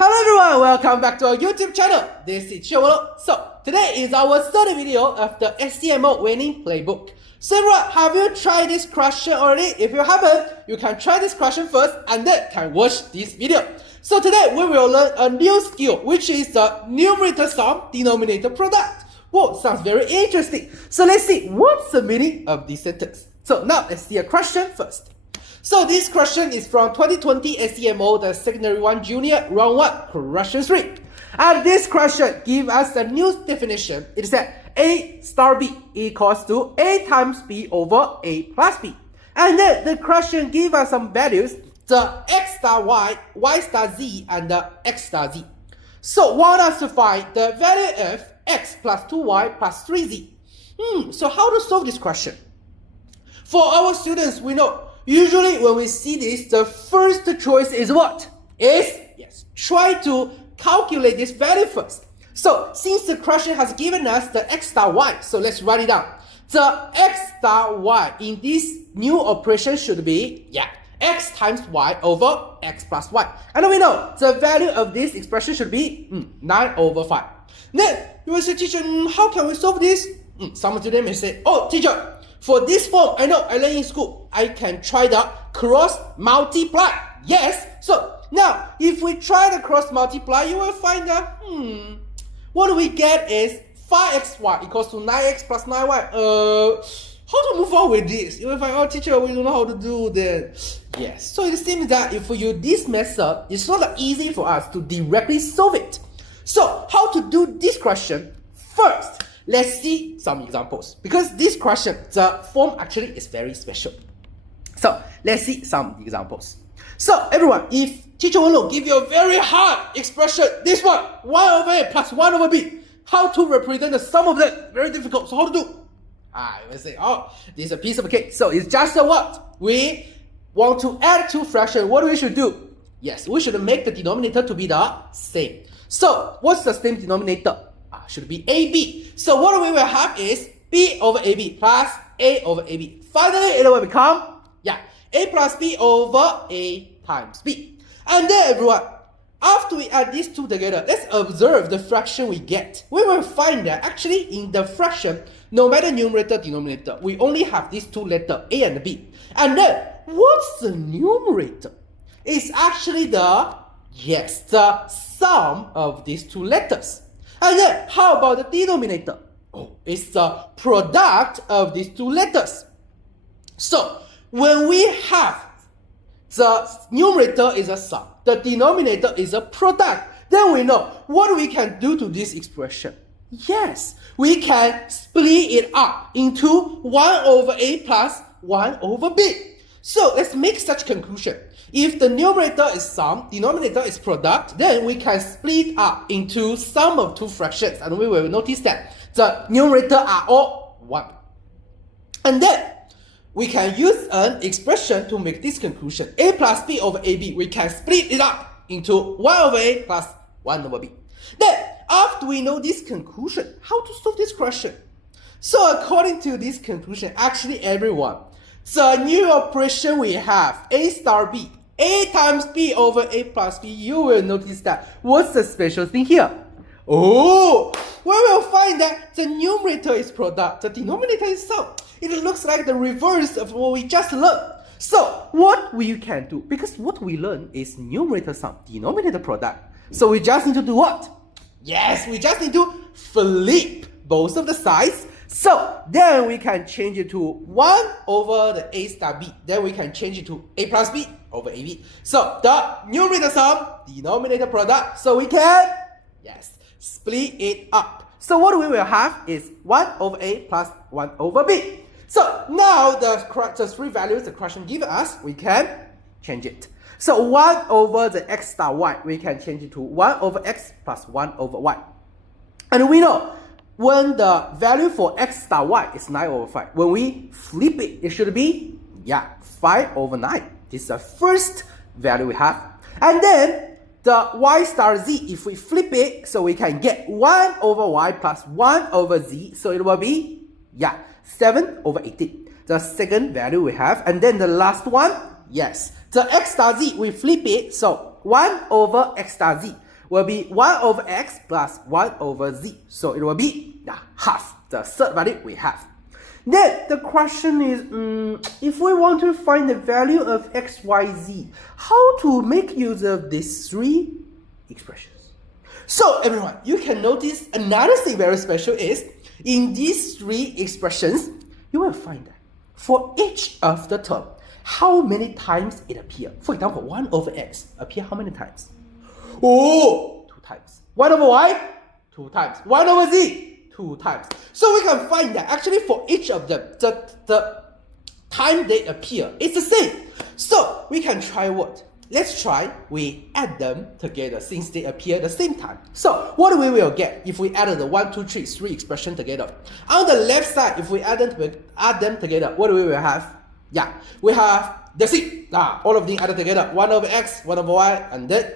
Hello everyone, welcome back to our YouTube channel. This is Showolo. So today is our third video of the SCMO Winning Playbook. So everyone, have you tried this question already? If you haven't, you can try this question first and then can watch this video. So today we will learn a new skill, which is the numerator sum, denominator product. Whoa, sounds very interesting. So let's see what's the meaning of this sentence. So now let's see a question first. So this question is from 2020 SCMO, the secondary 1 junior round 1 question 3. And this question gives us a new definition. It said A star B equals to A times B over A plus B. And then the question gives us some values, the X star Y, Y star Z, and the X star Z. So want us to find the value of X plus 2Y plus 3Z. So how to solve this question? For our students, we know usually when we see this, the first choice is what? Try to calculate this value first. So since the question has given us the X star Y, so let's write it down. The X star Y in this new operation should be, X times Y over X plus Y. And we know the value of this expression should be 9 over 5. Then you will say, teacher, how can we solve this? Some students may say, oh, teacher, for this form, I know I learned in school, I can try the cross multiply. Yes, so now if we try the cross multiply, you will find that, what we get is 5xy equals to 9x plus 9y. How to move on with this? You will find, oh teacher, we don't know how to do that. Yes, so it seems that if we use this method, it's not easy for us to directly solve it. So how to do this question? First, let's see some examples, because this question, the form actually is very special. So let's see some examples. So everyone, if teacher will give you a very hard expression, this one, 1 over A plus 1 over B, how to represent the sum of them? Very difficult. So how to do? You will say, oh, this is a piece of cake. So it's just a what? We want to add two fractions. What we should do? Yes, we should make the denominator to be the same. So what's the same denominator? Should be AB. So what we will have is B over AB plus A over AB. Finally, it will become, A plus B over A times B. And then everyone, after we add these two together, let's observe the fraction we get. We will find that actually in the fraction, no matter numerator, denominator, we only have these two letters, A and B. And then, what's the numerator? It's actually the sum of these two letters. And then, how about the denominator? It's the product of these two letters. So, when we have the numerator is a sum, the denominator is a product, then we know what we can do to this expression. Yes, we can split it up into 1 over A plus 1 over B. So, let's make such conclusion. If the numerator is sum, denominator is product, then we can split up into sum of two fractions, and we will notice that the numerator are all 1. And then we can use an expression to make this conclusion. A plus B over AB, we can split it up into 1 over A plus 1 over B. Then, after we know this conclusion, how to solve this question? So according to this conclusion, actually everyone, the new operation we have, A star B, A times B over A plus B, you will notice that what's the special thing here? We will find that the numerator is product, the denominator is sum. It looks like the reverse of what we just learned. So what we can do, because what we learn is numerator sum, denominator product. So we just need to do what? Yes, we just need to flip both of the sides. So then we can change it to 1 over the A star B. Then we can change it to A plus B over AB. So the numerator sum, denominator product. So we can, split it up. So what we will have is 1 over A plus 1 over B. So now the three values the question gives us, we can change it. So 1 over the X star Y, we can change it to 1 over X plus 1 over Y. And we know when the value for X star Y is 9 over 5, when we flip it, it should be, 5 over 9. This is the first value we have. And then the Y star Z, if we flip it, so we can get 1 over Y plus 1 over Z. So it will be, 7 over 18. The second value we have. And then the last one, the X star Z, we flip it. So 1 over X star Z. will be 1 over x plus 1 over z. So it will be half, the third value we have. Then the question is, if we want to find the value of x, y, z, how to make use of these three expressions? So everyone, you can notice another thing very special is, in these three expressions, you will find that for each of the term, how many times it appears. For example, 1 over x appear how many times? Oh, 2 times. 1 over y, 2 times. 1 over z, 2 times. So we can find that actually for each of them, the time they appear is the same. So we can try what? Let's try we add them together since they appear the same time. So what we will get if we add the 1, 2, 3, 3 expression together? On the left side, if we add them together, what we will have? Yeah, we have the C. All of them added together. 1 over x, 1 over y, and then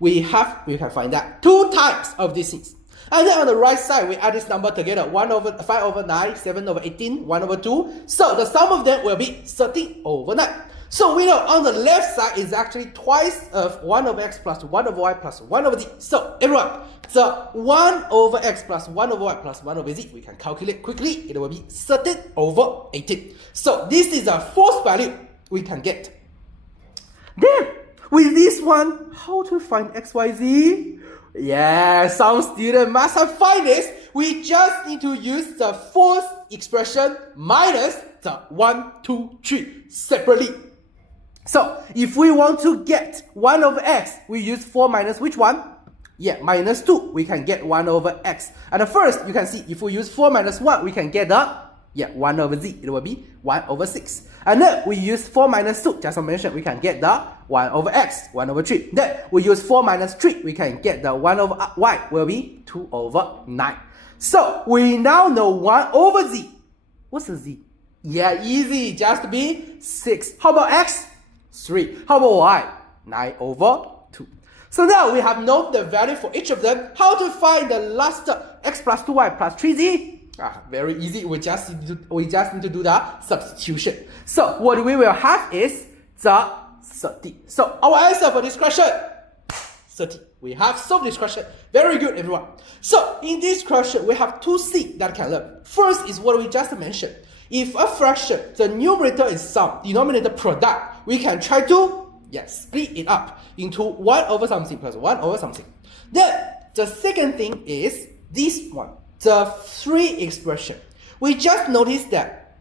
we can find that 2 times of these things. And then on the right side, we add this number together. 1 over 5 over 9, 7 over 18, 1 over 2. So the sum of them will be 13 over 9. So we know on the left side is actually twice of 1 over x plus 1 over y plus 1 over z. So everyone, the 1 over x plus 1 over y plus 1 over z, we can calculate quickly. It will be 13 over 18. So this is the fourth value we can get. Then, with this one, how to find x, y, z? Yeah, some students must have find this. We just need to use the fourth expression minus the 1, 2, 3 separately. So, if we want to get 1 over x, we use 4 minus which one? Yeah, minus 2. We can get 1 over x. And first, you can see, if we use 4 minus 1, we can get the 1 over z. It will be 1 over 6. And then we use 4 minus 2. Just as I mentioned, we can get the 1 over x, 1 over 3. Then we use 4 minus 3. We can get the 1 over y will be 2 over 9. So, we now know 1 over z. What's the z? Yeah, easy. Just be 6. How about x? 3. How about y? 9 over 2. So now we have known the value for each of them. How to find the last x plus 2y plus 3z? Very easy. We just need to do the substitution. So what we will have is the 30. So our answer for this question, 30. We have solved this question. Very good, everyone. So in this question, we have 2 things that can learn. First is what we just mentioned. If a fraction, the numerator is sum, denominator product, we can try to split it up into 1 over something plus 1 over something. Then the second thing is this one, the 3 expression. We just noticed that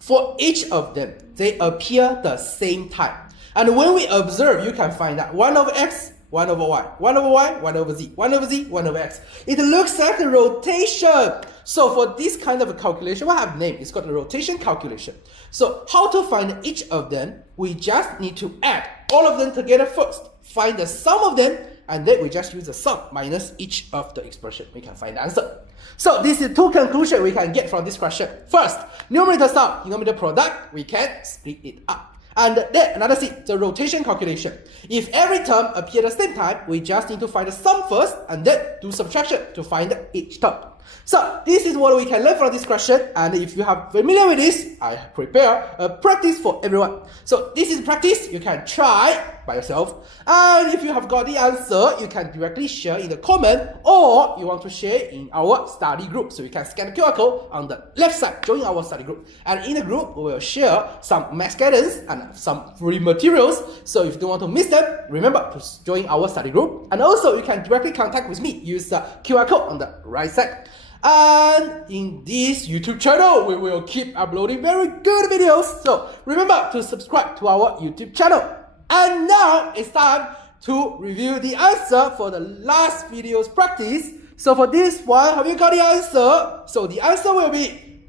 for each of them, they appear the same time. And when we observe, you can find that 1 over x, 1 over y, 1 over y, 1 over z, 1 over z, 1 over x. It looks like a rotation. So for this kind of a calculation, we have a name. It's called the rotation calculation. So how to find each of them? We just need to add all of them together first. Find the sum of them, and then we just use the sum minus each of the expression. We can find the answer. So this is 2 conclusions we can get from this question. First, numerator sum, denominator product, we can split it up. And then another thing, the rotation calculation. If every term appears at the same time, we just need to find the sum first and then do subtraction to find each term. So this is what we can learn from this question, and if you are familiar with this, I prepare a practice for everyone. So this is practice, you can try by yourself, and if you have got the answer, you can directly share in the comment, or you want to share in our study group. So you can scan the QR code on the left side, join our study group, and in the group we will share some math guidance and some free materials. So if you don't want to miss them, remember to join our study group, and also you can directly contact with me, use the QR code on the right side. And in this YouTube channel, we will keep uploading very good videos. So remember to subscribe to our YouTube channel. And now it's time to review the answer for the last video's practice. So for this one, have you got the answer? So the answer will be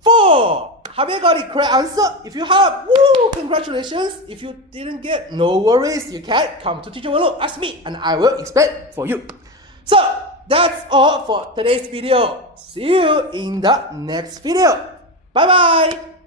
4. Have you got the correct answer? If you have, woo, congratulations. If you didn't get, no worries. You can come to Teacher Willow, ask me, and I will explain for you. So that's all for today's video. See you in the next video. Bye bye.